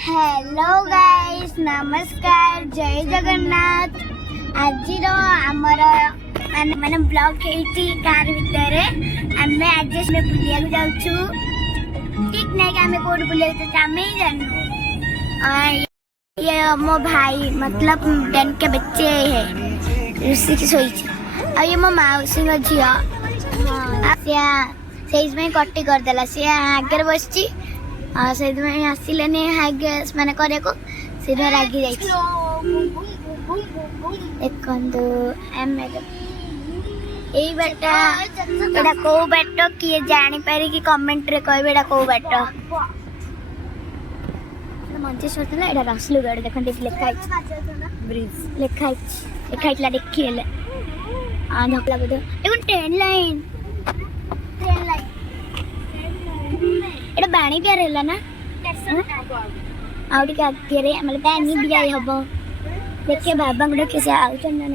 Hello guys, नमस्कार, जय जगन्नाथ। आज आमर माने ब्लॉग हेती कार भितर आमे आज बुलिया जाऊछु। ठीक नहीं कि आमे कोड बुलिया तो आमे ही जानू। ये मो भाई मतलब 10 के बच्चे है ऋषि की सोई और ये मो मौसी झील से कटी करदेला सी आगे बसची से आसिले हाइगेस माने करे को से रागी जाई देखंतु एमे एई बाटा एडा को बाटा किए जानि पारे कि कमेंट रे कहबे एडा को बाटा मंचे सोतला एडा रसलु गाड़ी देखंतु लिखाई ब्रिज लिखाइला देखिले आ धकला बदो एगो ट्रेन लाइन एटा बाणी प्यार हैला ना आउटी का केरे मतलब पानी बिया हबो देखिए बाबा गुडे कैसे आउचन ना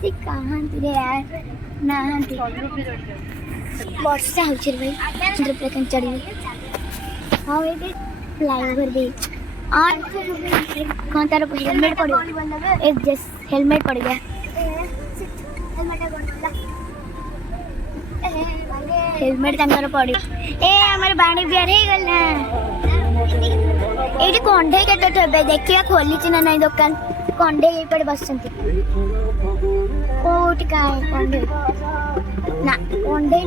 से कहां तुरे यार ना हंती वर्षा होछ रे भाई चंद्र पे चढ़ी हां ए फ्लाईओवर भी और कौन तार हेलमेट पड़ो एक जस हेलमेट पड़ गया हेलमेट तंकर पड़ी ए हमर बाणी बियार हे गल ना एडी कोंढे के तो देखिया खोली चिना नहीं दुकान कोंढे ए पड़े बसंती कोट का कोंढे ना कोंढे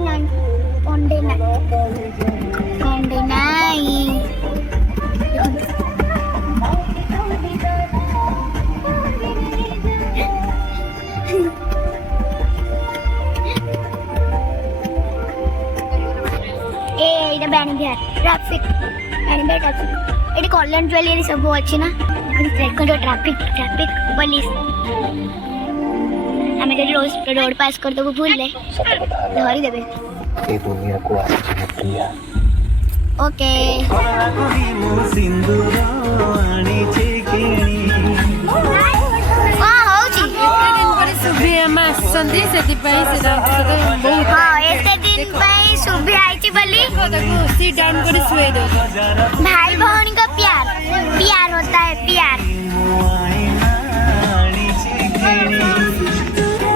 नहीं एटा ban Bihar traffic and traffic eighty Kalyan jewellery सब अच्छी ना ट्रैफिक पुलिस हमें रोड पास कर दबो भूल ले धरी देबे ए दुनिया को आसी प्रिया ओके सिंदूर आनी छे केनी संधि से बहुत हां एते दिन पई सुबह आइची बली सी डाउन कर सुए दो भाई बहन का प्यार होता है प्यार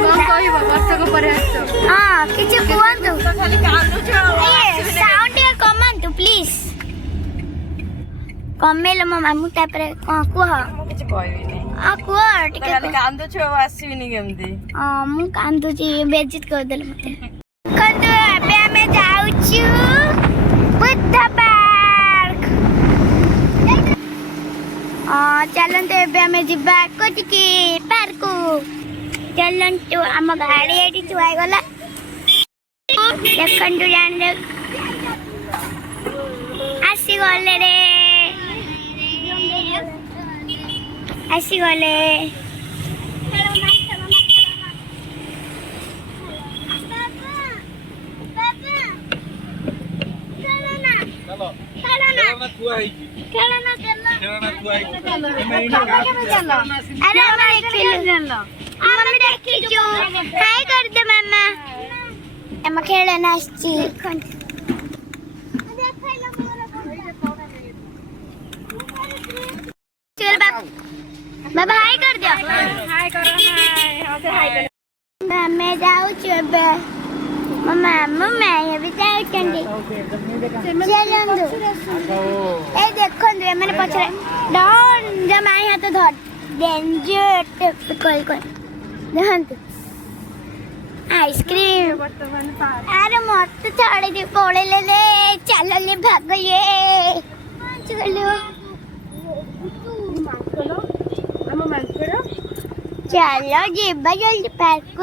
कौन कहि वर्ष को पर हां किछ कुहंतु खाली कांदु छ ये साउंड के कमंतु प्लीज कमेल म मामू तापर कुह किछ कहबी नै आ कुह टिके खाली कांदु छ आसीबिनी केमती मु कांदु छी बेइज्जत कर देल मते कंदु अबे हमें जाउछु बुद्ध पार्क चलन तो एबे हमें जिबा कोटिके पार्क चलन तो हम गाड़ी एटी छुआई गला देखंतु जान दे आसी गले रे आसी गले अरे हाय कर दे मामा एमा खेले नाची चल बाबा हाय कर दे हाय करो हां से हाय कर मैं जाऊं चबे मम्मा ये भी जाऊं चंदी चलन दो ए देखो रे मैंने पछरे डॉन जब आई हां तो धर डेंजर टिपिकल कोई देखंतु आइसक्रीम अरे मत छाड़ी दे पड़े ले चलो ले भाग ये चलो चलो जीवा जल्दी पार्क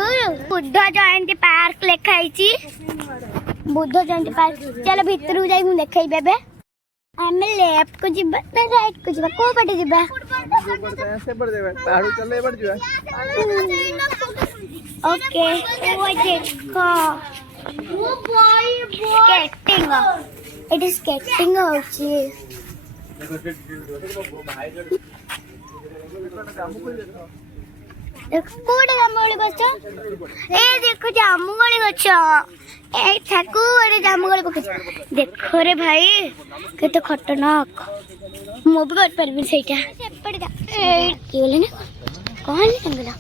बुद्ध जयंती पार्क लिखाई बुद्ध जयंती पार्क चलो भीतर जाई हूं देखई बेबे हमें लेफ्ट को जीवा ना राइट को जीवा को पटे जीवा ऐसे बढ़ जावे पहाड़ चले बढ़ जावे ओके वो देखो वो boy skating it is skating होची କୋଉଟା ଜାମୁକୋଳି ଗଛ ଏ ଦେଖ ଜାମୁକୋଳି ଗଛ ଏଠାକୁ ଗୋଟେ ଜାମୁକୋଳି ପକେଇଛି ଦେଖ ରେ ଭାଇ କେତେ ଖତରନାକ ମୁଁ ବି କରିପାରିବି ସେଇଟା ସେପଟେ ଗଲେ ନା କଣ ହେଲେ ତାଙ୍କର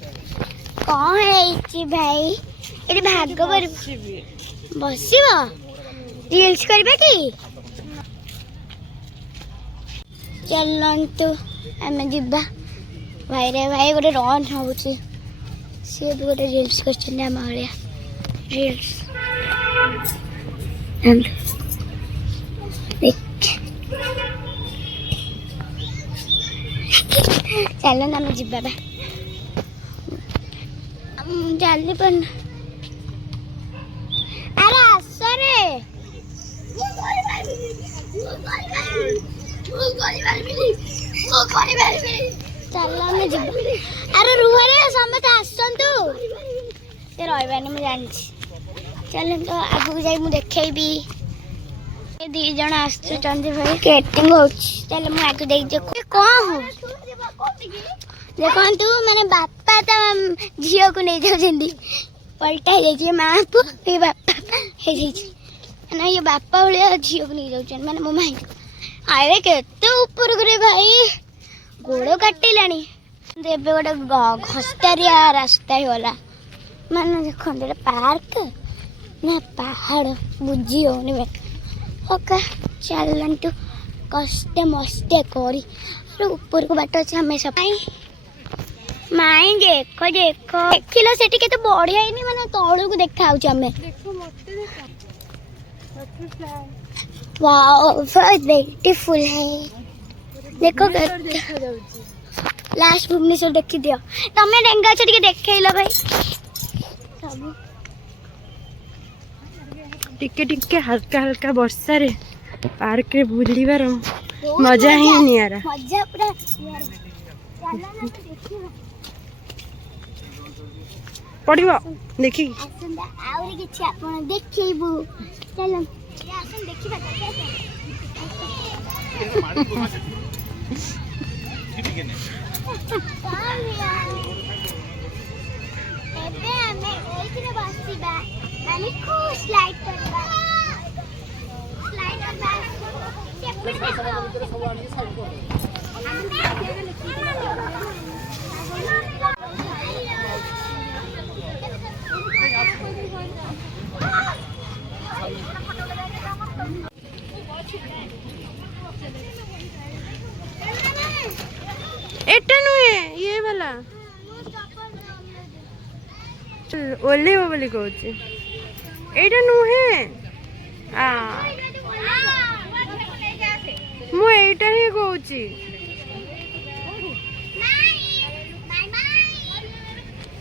କଣ ହେଇଛି ଭାଇ ଏଠି ଭାଗ ବସିବ ରିଲ୍ସ କରିବା କି ଚାଲନ୍ତୁ ଆମେ ଯିବା ଭାଇରେ ଭାଇ ଗୋଟେ ରନ୍ ହେଉଛି ସିଏ ବି ଗୋଟେ ରିଲ୍ସ କରିଛନ୍ତି ଆମ ଭଳିଆ ରିଲ୍ସ ଚାଲନ୍ତୁ ଆମେ ଯିବା ବା ଚାଲିପାରୁନା ଆରେ ଆସରେ ଚାଲ ଆମେ ଯିବା ଆରେ ରୁହରେ ସମସ୍ତେ ଆସନ୍ତୁ ସେ ରହିବାନି ମୁଁ ଜାଣିଛି ଚାଲନ୍ତୁ ଆଗକୁ ଯାଇ ମୁଁ ଦେଖେଇବି ଦି ଜଣ ଆସୁଛନ୍ତି ଭାଇ ସ୍କେଟିଂ ହଉଛି ଚାଲ ମୁଁ ଆଗକୁ ଦେଇକି ଦେଖ କଣ ହଉଛି ଦେଖନ୍ତୁ ମାନେ ବାପା ତା ଝିଅକୁ ନେଇଯାଉଛନ୍ତି ପଲଟା ହେଇଯାଇଛି ମା ପୁଅ ଏ ବାପା ହେଇଯାଇଛି ନା ଇଏ ବାପା ଭଳିଆ ଝିଅକୁ ନେଇଯାଉଛନ୍ତି ମାନେ ମୋ ମାଇଁକୁ ଆରେ କେତେ ଉପରକୁ ରେ ଭାଇ ଗୋଡ଼ କାଟିଲାଣି ଏବେ ଗୋଟେ ଘସ୍ତାରିଆ ରାସ୍ତା ହେଇଗଲା ମାନେ ଦେଖନ୍ତୁ ଏଇଟା ପାର୍କ ନା ପାହାଡ଼ ବୁଝି ହଉନି ଓକେ ଚାଲନ୍ତୁ କଷ୍ଟେ ମଷ୍ଟେ କରି ଉପରକୁ ବାଟ ଅଛି ହମେଶା ପାଇଁ ମାଇଁ ଦେଖ ଦେଖ ଦେଖିଲ ସେଠି କେତେ ବଢିଆ ହେଇନି ମାନେ ତଳକୁ ଦେଖା ହଉଛି ଆମେ वाओ बहुत ब्यूटीफुल है देखो लास्ट भुवनेश्वर देखी दियो तमे डेंगा छ टिके देखैला भाई टिके टिके हल्का हल्का वर्षा रे पार्क रे बुलिबार मजा ही नियारा मजा पूरा चला ना देखियो पड़िबो देखि आसंदा आउरी किछि आपण देखैबू चलो आसन देखिबा ଏବେ ଆମେ ଏଇଥିରେ ବସିବା ମାନେ ଖୁବ ସ୍ଲାଇଡ୍ କରିବା ସ୍ଲାଇଡ୍ କରିବା एटा नुहे ये वाला ओल्लेबो बोली कहूची एटा नुहे आ मु एटा ही कहूची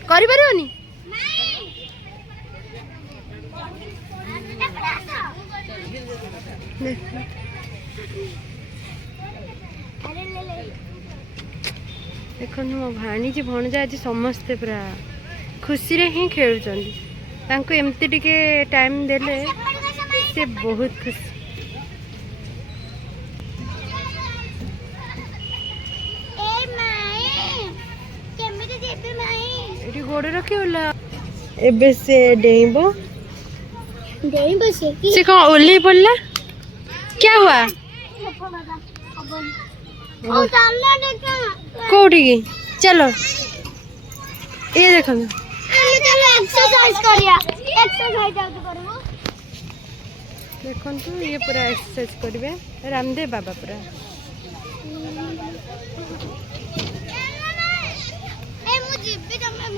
करि परिबोनी देखो मो भाणीजी भणजा आज समस्ते पूरा खुशी रे ही खेलुचंदी तांको एमती टिके टाइम देले से बहुत खुशी ए माए केमिति जेबे माए एटी गोड़ रखियोला एबे से डेइबो से कौन ओल्ले पड़ला क्या हुआ कोठी की चलो ये देखो चलो एक्सरसाइज करिया एक्सरसाइज आउट करबो देखो ये पूरा एक्सरसाइज करबे रामदेव बाबा पूरा ए मु जिब्बी तमे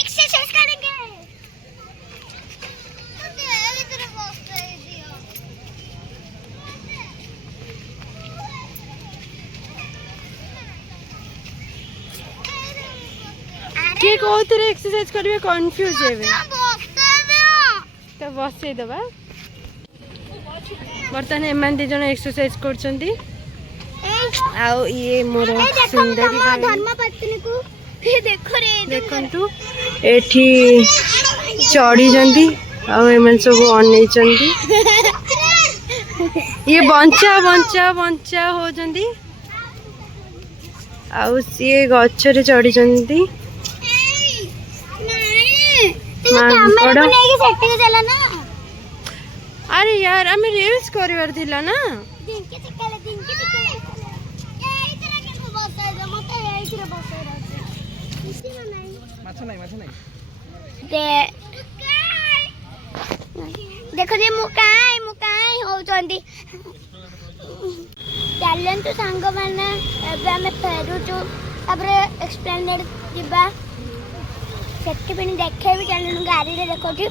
एक्सरसाइज करेंगे के कहते एक्सरसाइज करिवे कंफ्यूज हेबे तो बसे दबा बर्तमान एमान दी जन एक्सरसाइज करछंती आ ये मोर सुंदरी धर्मपत्नी को ये देखो रे देखंतु एठी चढ़ी जंदी आ एमन सब अनै चंदी ये बंचा बंचा बंचा हो जंदी ଆଉ ସିଏ ଗଛରେ ଚଢିଛନ୍ତି ମାଙ୍କଡ। ଆରେ यार ଆମେ ରିଲ୍ସ କରିବାର ଥିଲା ନା। ଦେଖ ଯେ ମୁଁ କାଇଁ ହଉଛନ୍ତି। ଚାଲନ୍ତୁ ସାଙ୍ଗମାନେ ଏବେ ଆମେ ଫେରୁଛୁ ତାପରେ ଏକ୍ସପ୍ଲେନେଡ୍ ଯିବା ସେଠି ପୁଣି ଦେଖେଇବି। ଚାଲନ୍ତୁ ଗାଡ଼ିରେ ଦେଖୁଛି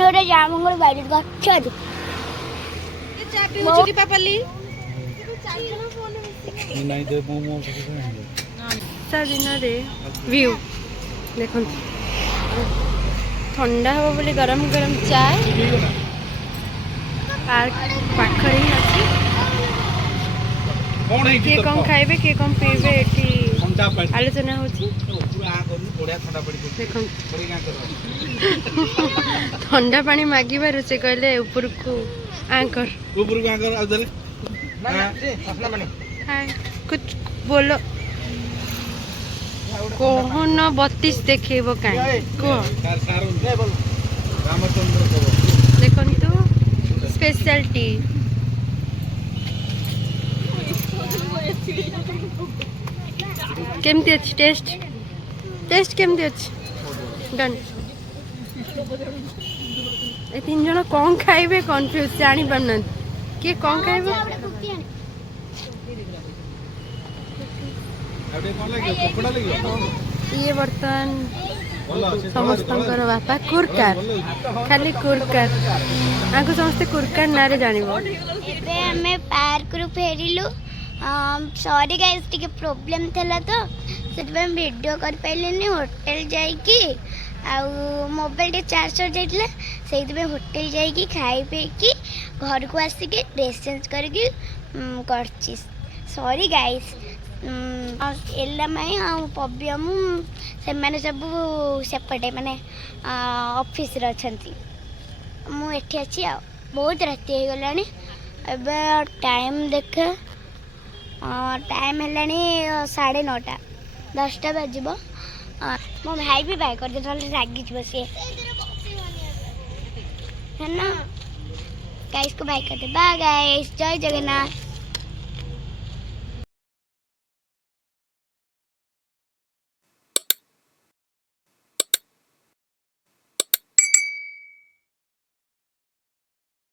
ଗୋଟେ ଜାମୁଙ୍ଗଳ ବାଡ଼ି ଗଛ ଅଛି। ଦିନରେ ଭିଉ ଦେଖନ୍ତୁ ଥଣ୍ଡା ହବ ବୋଲି ଗରମ ଗରମ ଚାय ପାର୍କ ପାଖରେ ହିଁ ଅଛି। କିଏ କ'ଣ ଖାଇବେ କିଏ କ'ଣ ପିଇବେ ଏଠି ଆଲୋଚନା ହଉଛି। ଦେଖନ୍ତୁ ଥଣ୍ଡା ପାଣି ମାଗିବାରୁ ସେ କହିଲେ ଉପରକୁ ଆଙ୍କର कुछ बोलो कौन 32 देखिए कहीं देखो स्पेशल टी केमती अच्छी टेस्ट केमती अच्छी डन। ए 3 जन कौन खाइबे कन्फ्यूज जानी पारना किए कौन खाइबे। ये बर्तमान समस्त बापा कुरकार खाली कुरकार आंको समस्ते कुरकार ना जानव। आमे पार्क रु फेरिलु सॉरी गाइस टिके प्रॉब्लम थला तो सेटबे वीडियो कर पाइलेनी होटल जाईकी आउ मोबाइल टे चार्ज हो जाइतला सेइतबे होटल जाईकी खाई पेकी घर को आसीके ड्रेस चेंज करके करची सॉरी गाइस। एलमाई पब्यम से माने सब सेपटे माने ऑफिस रे अछंती मु एठी अछि आ बहुत राति हो गलानी। एबे टाइम देख टाइम हेलानी 9:30 10टा बजिबो। मो भाई भी बाय कर दे नले रागी छ बसे है ना। गाइस को बाय कर दे। बाय गाइस जय जगन्नाथ।